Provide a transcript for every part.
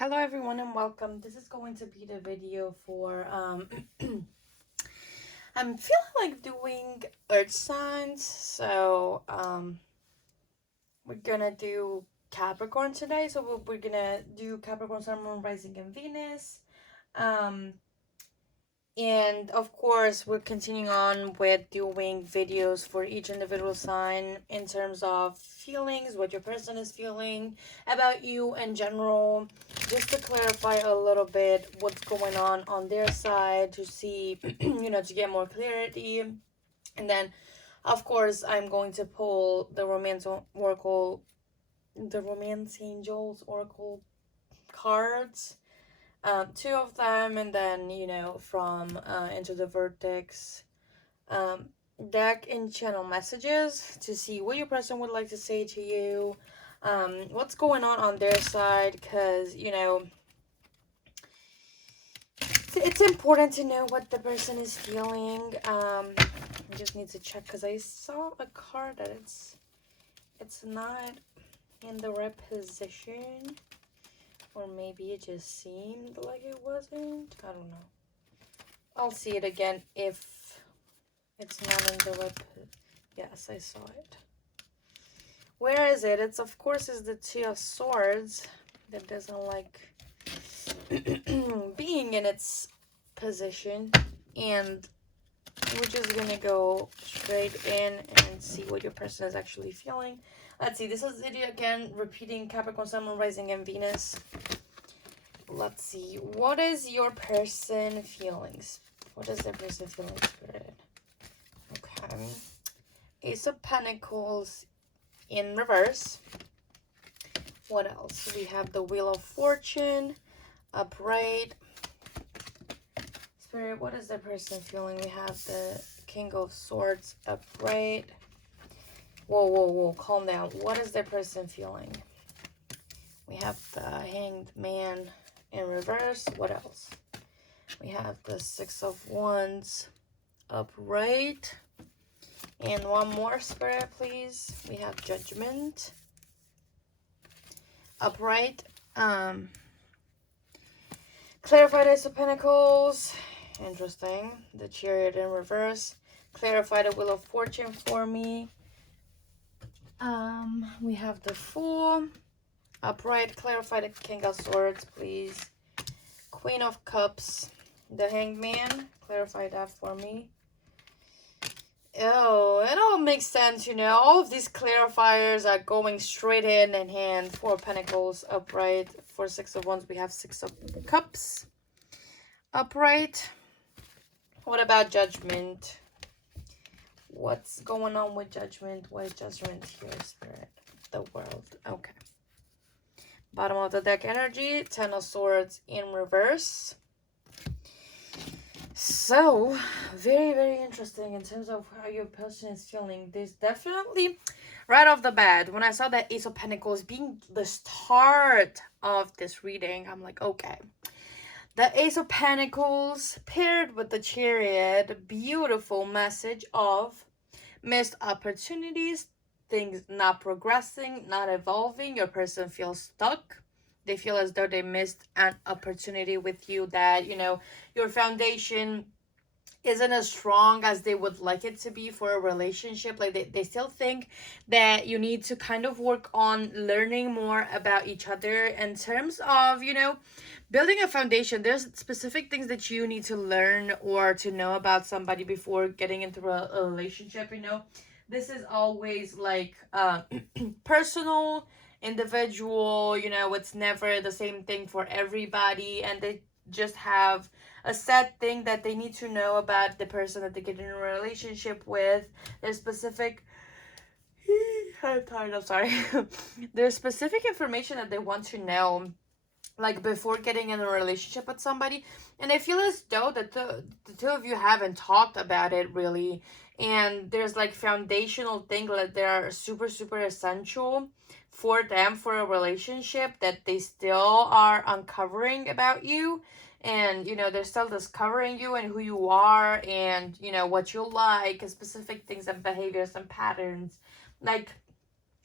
Hello everyone and welcome. This is going to be the video for I'm feeling like doing earth signs. We're gonna do Capricorn today. So we're gonna do Capricorn Sun, Moon, Rising, and Venus. Um and of course, we're continuing on with doing videos for each individual sign in terms of feelings, what your person is feeling about you in general, just to clarify a little bit what's going on their side, to see, to get more clarity. And then, of course, I'm going to pull the Romance Angels Oracle cards, two of them, and then from Into the Vertex deck and channel messages to see what your person would like to say to you, what's going on their side, because it's important to know what the person is feeling. I just need to check because I saw a card that it's not in the right position. Or maybe it just seemed like it wasn't. I don't know. I'll see it again if it's not in the right. Yes, I saw it. Where is it? It's, of course, is the Two of Swords that doesn't like being in its position. And we're just gonna go straight in and see what your person is actually feeling. Let's see, this is it again, repeating Capricorn Sun, Moon, Rising, and Venus. Let's see, what is your person feelings? What is their person feeling, Spirit? Okay. Ace of Pentacles in reverse. What else? We have the Wheel of Fortune upright. Spirit, what is their person feeling? We have the King of Swords upright. Whoa, calm down. What is their person feeling? We have the Hanged Man in reverse. What else? We have the Six of Wands upright. And one more, Spirit, please. We have Judgment upright. Clarified Ace of Pentacles. Interesting. The Chariot in reverse. Clarify the Wheel of Fortune for me. We have the Fool upright. Clarify the King of Swords, please. Queen of Cups. The Hanged Man. Clarify that for me. Oh, it all makes sense, all of these clarifiers are going straight in hand. Four of Pentacles upright. For Six of Wands, we have Six of Cups upright. What about Judgment? What's going on with Judgment? What is Judgment here, Spirit? The World. Okay. Bottom of the deck energy. Ten of Swords in reverse. So, very, very interesting in terms of how your person is feeling. There's definitely, right off the bat, when I saw that Ace of Pentacles being the start of this reading, I'm like, okay. The Ace of Pentacles paired with the Chariot, beautiful message of missed opportunities, things not progressing, not evolving. Your person feels stuck. They feel as though they missed an opportunity with you, that, your foundation isn't as strong as they would like it to be for a relationship. Like they still think that you need to kind of work on learning more about each other in terms of, building a foundation. There's specific things that you need to learn or to know about somebody before getting into a relationship. This is always like personal, individual. It's never the same thing for everybody, and they just have a set thing that they need to know about the person that they get in a relationship with. There's specific I'm tired, I'm sorry. There's specific information that they want to know, like, before getting in a relationship with somebody. And I feel as though that the two of you haven't talked about it really. And there's like foundational things that they are super, super essential for them for a relationship that they still are uncovering about you. And, they're still discovering you and who you are and, what you like, and specific things and behaviors and patterns. Like,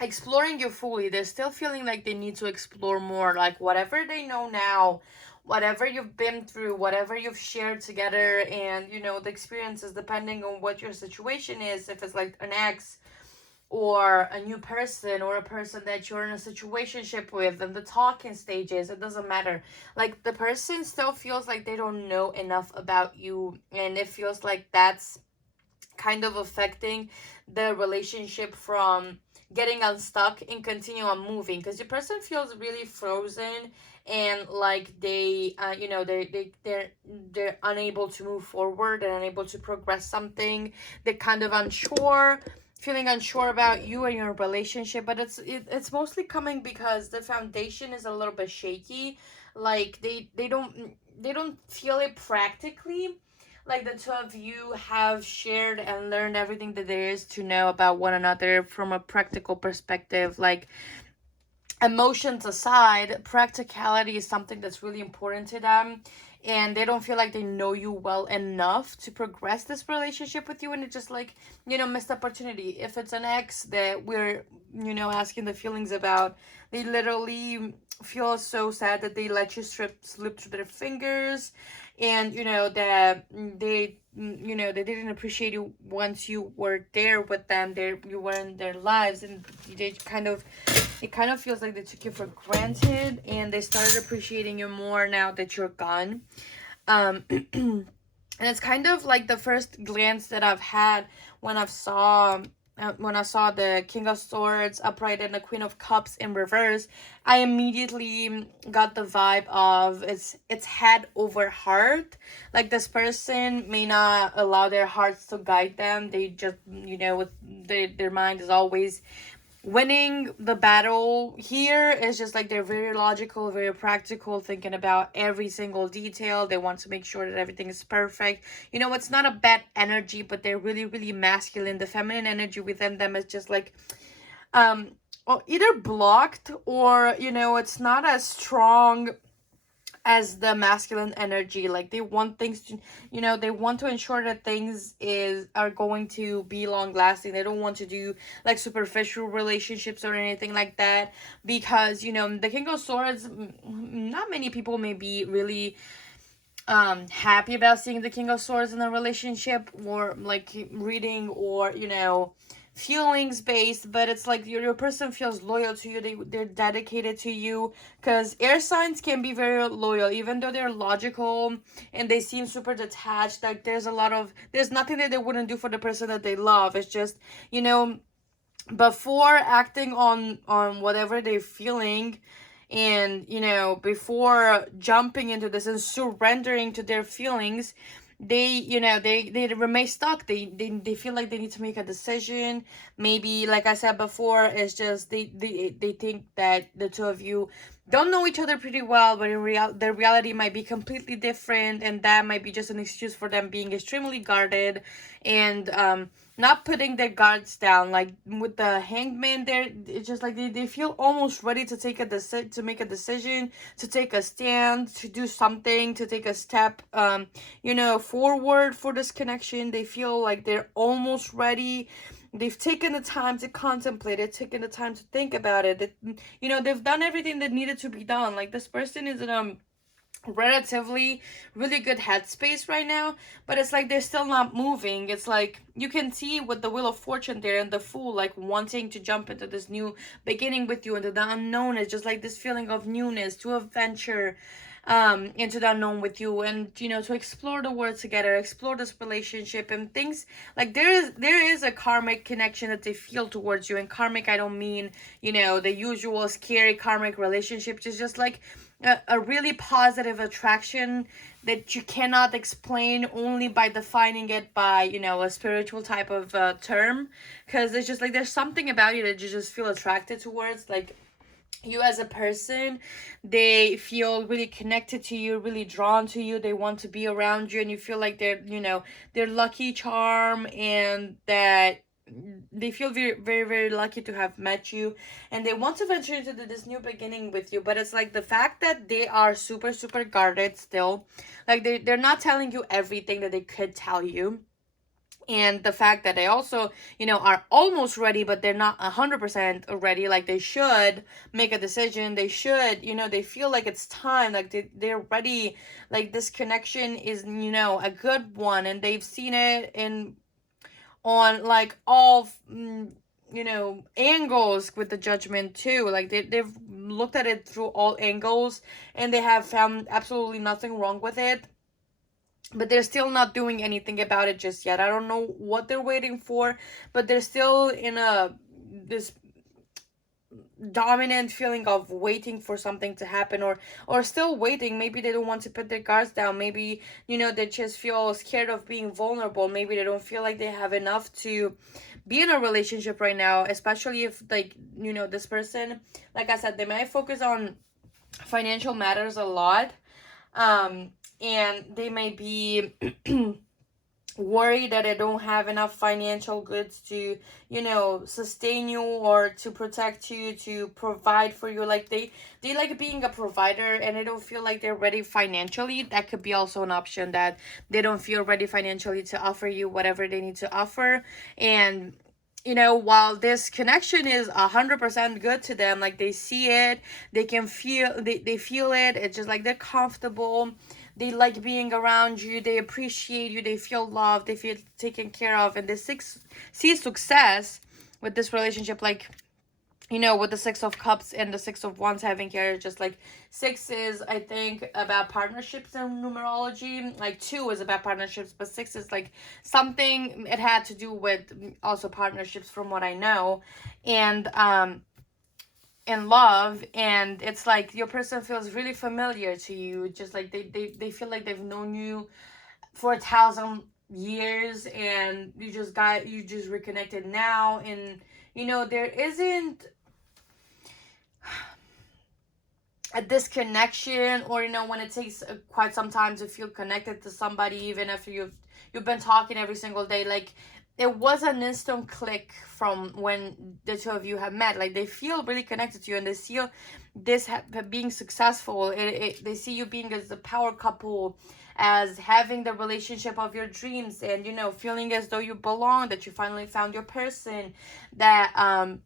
exploring you fully. They're still feeling like they need to explore more, like whatever they know now, whatever you've been through, whatever you've shared together, and the experiences, depending on what your situation is, if it's like an ex or a new person or a person that you're in a situationship with, and the talking stages, it doesn't matter. Like the person still feels like they don't know enough about you, and it feels like that's kind of affecting the relationship from getting unstuck and continue on moving, because your person feels really frozen, and like they they're unable to move forward and unable to progress something. They're kind of unsure, feeling unsure about you and your relationship, but it's mostly coming because the foundation is a little bit shaky. Like they don't feel it practically, like the two of you have shared and learned everything that there is to know about one another from a practical perspective. Like emotions aside, practicality is something that's really important to them, and they don't feel like they know you well enough to progress this relationship with you, and it's just like missed opportunity. If it's an ex that we're asking the feelings about, they literally feel so sad that they let you slip through their fingers, and that they didn't appreciate you once you were there with them, there you were in their lives, and they it kind of feels like they took you for granted, and they started appreciating you more now that you're gone. And it's kind of like the first glance that I've had when I saw the King of Swords upright and the Queen of Cups in reverse. I immediately got the vibe of it's head over heart. Like this person may not allow their hearts to guide them. They just with their mind is always winning the battle. Here is just like they're very logical, very practical, thinking about every single detail. They want to make sure that everything is perfect. It's not a bad energy, but they're really, really masculine. The feminine energy within them is just like or either blocked, or it's not as strong as the masculine energy. Like they want things to they want to ensure that things are going to be long lasting. They don't want to do like superficial relationships or anything like that, because the King of Swords, not many people may be really happy about seeing the King of Swords in a relationship, or like reading, or feelings based. But it's like your person feels loyal to you. They're dedicated to you, because air signs can be very loyal, even though they're logical and they seem super detached. Like there's nothing that they wouldn't do for the person that they love. It's just before acting on whatever they're feeling, and before jumping into this and surrendering to their feelings, they remain stuck. They feel like they need to make a decision. Maybe, like I said before, it's just they think that the two of you don't know each other pretty well, but in their reality might be completely different, and that might be just an excuse for them being extremely guarded, and not putting their guards down. Like with the Hangman there, it's just like they feel almost ready to to make a decision, to take a stand, to do something, to take a step forward for this connection. They feel like they're almost ready. They've taken the time to contemplate it, taken the time to think about it. They've done everything that needed to be done. Like this person is in relatively really good headspace right now, but it's like they're still not moving. It's like you can see with the Wheel of Fortune there and the Fool, like wanting to jump into this new beginning with you, into the unknown. It's just like this feeling of newness, to adventure into the unknown with you, and to explore the world together, explore this relationship and things. Like there is a karmic connection that they feel towards you. And karmic, I don't mean the usual scary karmic relationships. It's just like a really positive attraction that you cannot explain, only by defining it by a spiritual type of term, because it's just like there's something about you that you just feel attracted towards. Like you as a person, they feel really connected to you, really drawn to you. They want to be around you, and you feel like they're lucky charm, and that they feel very, very, very lucky to have met you, and they want to venture into this new beginning with you. But it's like the fact that they are super, super guarded still. Like they're not telling you everything that they could tell you, And the fact that they also, are almost ready, but they're not 100% ready, like they should make a decision, they should, they feel like it's time, like they're ready, like this connection is, a good one, and they've seen it in on like all angles with the judgment too, like they've looked at it through all angles, and they have found absolutely nothing wrong with it, but they're still not doing anything about it just yet. I don't know what they're waiting for, but they're still in this dominant feeling of waiting for something to happen, or still waiting. Maybe they don't want to put their guards down. Maybe, they just feel scared of being vulnerable. Maybe they don't feel like they have enough to be in a relationship right now, especially if, like, this person, like I said, they might focus on financial matters a lot, and they may be worried that they don't have enough financial goods to, sustain you, or to protect you, to provide for you. Like they like being a provider, and they don't feel like they're ready financially. That could be also an option, that they don't feel ready financially to offer you whatever they need to offer. And while this connection is 100% good to them, like they see it, they can feel, they feel it, it's just like they're comfortable, they like being around you, they appreciate you, they feel loved, they feel taken care of, and they see success with this relationship. Like, with the Six of Cups and the Six of Wands having here, just like 6 is, I think, about partnerships in numerology. Like 2 is about partnerships, but 6 is like something, it had to do with also partnerships from what I know. And in love, and it's like your person feels really familiar to you, just like they feel like they've known you for 1,000 years, and you just reconnected now. And there isn't a disconnection, or when it takes quite some time to feel connected to somebody, even if you've been talking every single day. Like, it was an instant click from when the two of you have met. Like, they feel really connected to you, and they see this being successful. They see you being as a power couple, as having the relationship of your dreams, and feeling as though you belong, that you finally found your person, that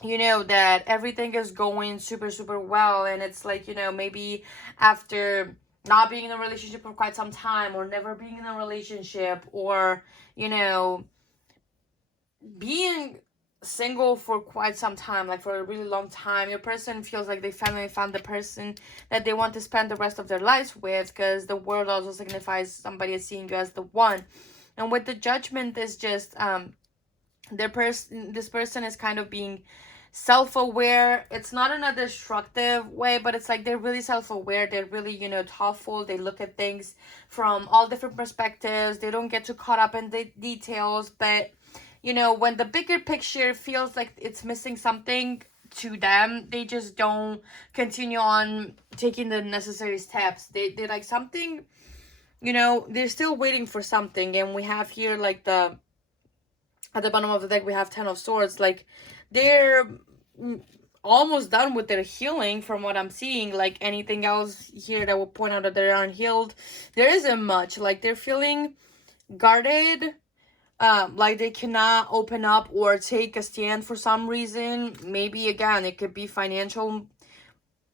that everything is going super, super well. And it's like, maybe after not being in a relationship for quite some time, or never being in a relationship, or, being single for quite some time, like for a really long time, your person feels like they finally found the person that they want to spend the rest of their lives with, because the world also signifies somebody is seeing you as the one. And with the judgment, is just this person is kind of being self-aware. It's not in a destructive way, but it's like they're really self-aware, they're really thoughtful, they look at things from all different perspectives, they don't get too caught up in the details. But when the bigger picture feels like it's missing something to them, they just don't continue on taking the necessary steps. They like something, they're still waiting for something. And we have here, like, at the bottom of the deck, we have 10 of Swords. Like, they're almost done with their healing from what I'm seeing. Like, anything else here that will point out that they're unhealed, there isn't much. Like, they're feeling guarded, like they cannot open up or take a stand for some reason. Maybe, again, it could be financial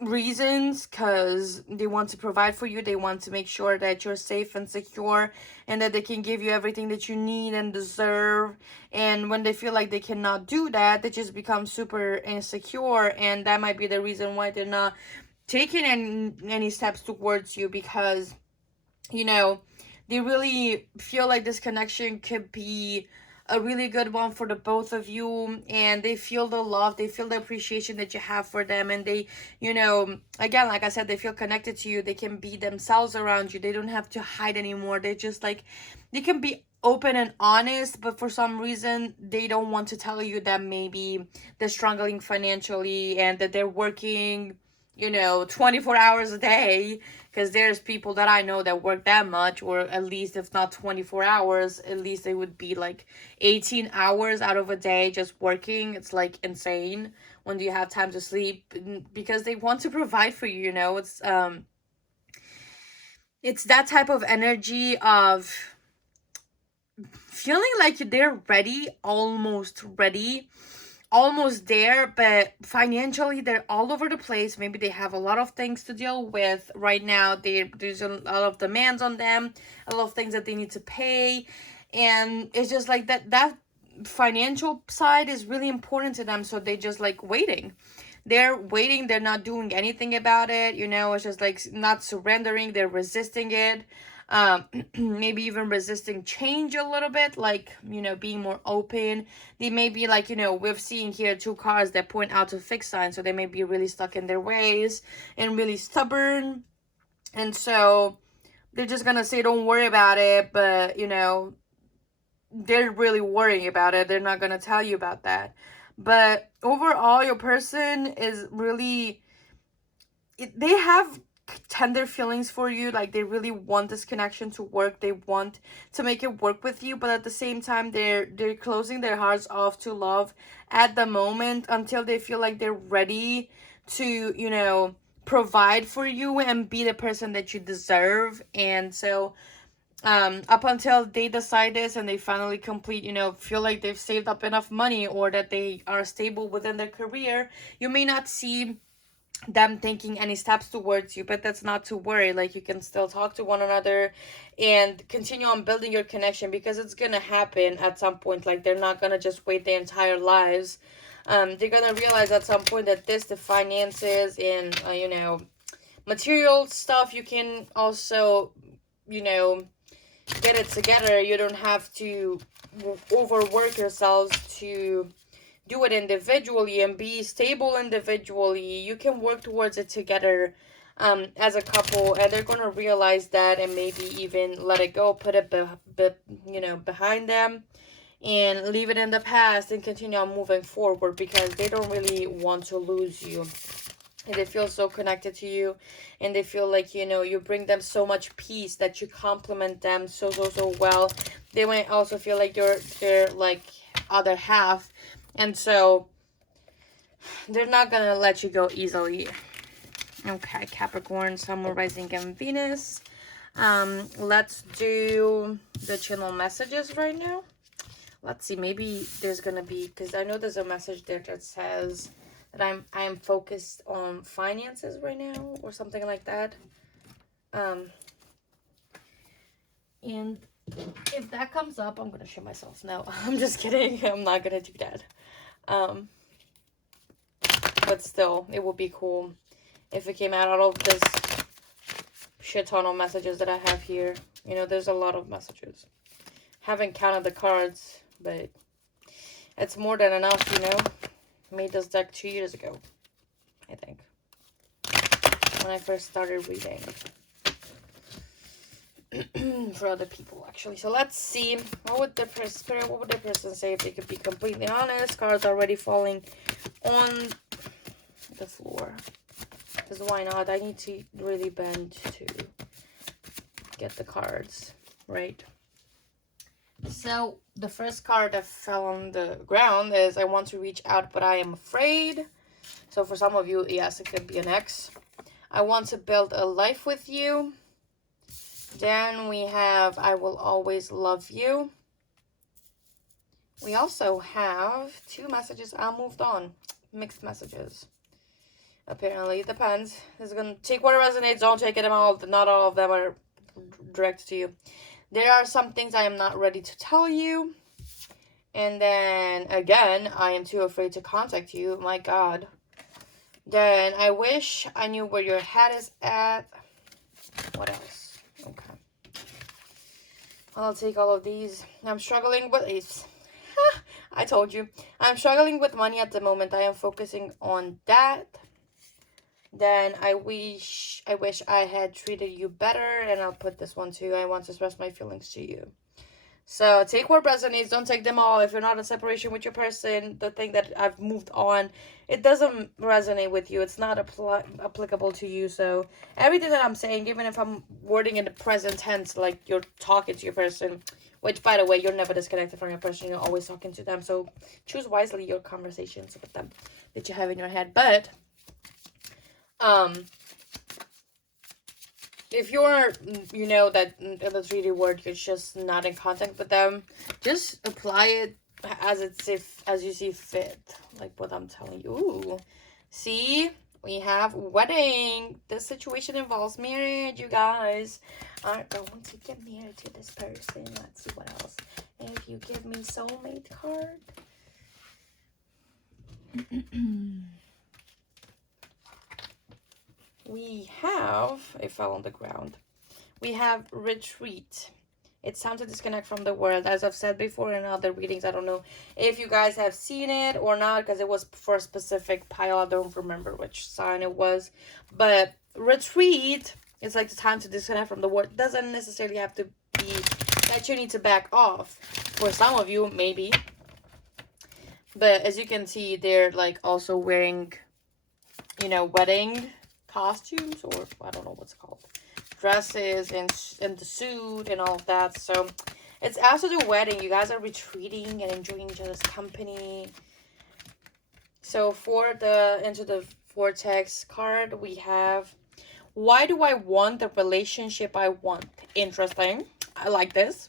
reasons, because they want to provide for you, they want to make sure that you're safe and secure, and that they can give you everything that you need and deserve. And when they feel like they cannot do that, they just become super insecure, and that might be the reason why they're not taking any steps towards you, because they really feel like this connection could be a really good one for the both of you, and they feel the love, they feel the appreciation that you have for them, and they, again, like I said, they feel connected to you, they can be themselves around you, they don't have to hide anymore, they just, like, they can be open and honest. But for some reason, they don't want to tell you that maybe they're struggling financially, and that they're working 24 hours a day, because there's people that I know that work that much, or at least, if not 24 hours, at least they would be like 18 hours out of a day just working. It's like insane. When do you have time to sleep? Because they want to provide for you. It's that type of energy of feeling like they're ready, almost ready, almost there, but financially they're all over the place. Maybe they have a lot of things to deal with right now. There's a lot of demands on them, a lot of things that they need to pay, and it's just like that financial side is really important to them, so they just like waiting. They're waiting, they're not doing anything about it, it's just like not surrendering, they're resisting it. Maybe even resisting change a little bit, like, being more open. They may be like, we've seen here two cards that point out to fixed signs, so they may be really stuck in their ways and really stubborn. And so they're just gonna say, don't worry about it, but, they're really worrying about it. They're not gonna tell you about that. But overall, your person is really, they have tender feelings for you. Like, they really want this connection to work. They want to make it work with you, but at the same time, they're closing their hearts off to love at the moment until they feel like they're ready to provide for you and be the person that you deserve. And so up until they decide this and they finally complete, feel like they've saved up enough money, or that they are stable within their career, you may not see them taking any steps towards you, but that's not to worry. Like, you can still talk to one another and continue on building your connection, because it's gonna happen at some point. Like, they're not gonna just wait their entire lives. They're gonna realize at some point that the finances and material stuff, you can also get it together. You don't have to overwork yourselves to do it individually and be stable individually. You can work towards it together as a couple, and they're gonna realize that, and maybe even let it go, put it behind them, and leave it in the past and continue on moving forward, because they don't really want to lose you. And they feel so connected to you, and they feel like, you bring them so much peace, that you complement them so well. They might also feel like you're their like other half, and so they're not gonna let you go easily. Okay, Capricorn, Sun, Moon, Rising, and Venus. Let's do the channel messages right now. Let's see, maybe there's gonna be, because I know there's a message there that says that I'm focused on finances right now, or something like that. And if that comes up, I'm gonna show myself. No, I'm just kidding. I'm not gonna do that. But still, it would be cool if it came out of this shit ton of messages that I have here. There's a lot of messages. Haven't counted the cards, but it's more than enough. Made this deck 2 years ago, I think, when I first started reading for other people, actually. So let's see, what would the person say if they could be completely honest? Cards already falling on the floor, because why not? I need to really bend to get the cards right. So the first card that fell on the ground is, I want to reach out, but I am afraid. So for some of you, yes, it could be an ex. I want to build a life with you. Then we have, I will always love you. We also have 2 messages, I moved on. Mixed messages. Apparently, it depends. It's going to take what resonates, don't take it all. Not all of them are direct to you. There are some things I am not ready to tell you. And then, again, I am too afraid to contact you. My God. Then, I wish I knew where your head is at. What else? Okay. I'll take all of these. I'm struggling with these. I told you. I'm struggling with money at the moment. I am focusing on that. Then I wish I had treated you better. And I'll put this one too. I want to express my feelings to you. So take what resonates. Don't take them all. If you're not in separation with your person, the thing that I've moved on, it doesn't resonate with you. It's not applicable to you. So everything that I'm saying, even if I'm wording in the present tense, like you're talking to your person, which, by the way, you're never disconnected from your person. You're always talking to them. So choose wisely your conversations with them that you have in your head. But if you're, you know, that in the 3D world, you're just not in contact with them, just apply it as you see fit, like what I'm telling you. Ooh, see, we have wedding. This situation involves marriage, you guys are going to get married to this person. Let's see what else. If you give me soulmate card. We have, it fell on the ground. We have retreat. It's time to disconnect from the world. As I've said before in other readings, I don't know if you guys have seen it or not, because it was for a specific pile. I don't remember which sign it was. But retreat is like the time to disconnect from the world. It doesn't necessarily have to be that you need to back off. For some of you, maybe. But as you can see, they're like also wearing, you know, wedding costumes, or I don't know what's called. Dresses and the suit and all of that. So it's after the wedding, you guys are retreating and enjoying each other's company. So for the Into the Vortex card, we have, why do I want the relationship I want? Interesting. I like this.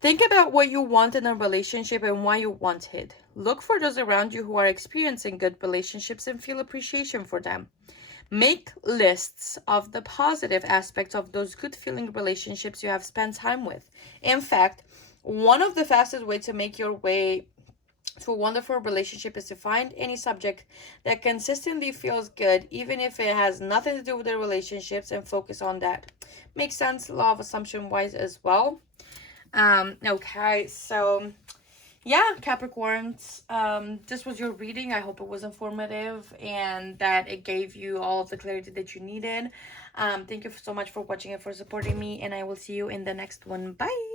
Think about what you want in a relationship and why you want it. Look for those around you who are experiencing good relationships and feel appreciation for them. Make lists of the positive aspects of those good feeling relationships you have spent time with. In fact, one of the fastest ways to make your way to a wonderful relationship is to find any subject that consistently feels good, even if it has nothing to do with the relationships, and focus on that. Makes sense, law of assumption wise as well. Okay, so yeah, Capricorns, this was your reading. I hope it was informative and that it gave you all of the clarity that you needed. Thank you so much for watching and for supporting me, and I will see you in the next one. Bye.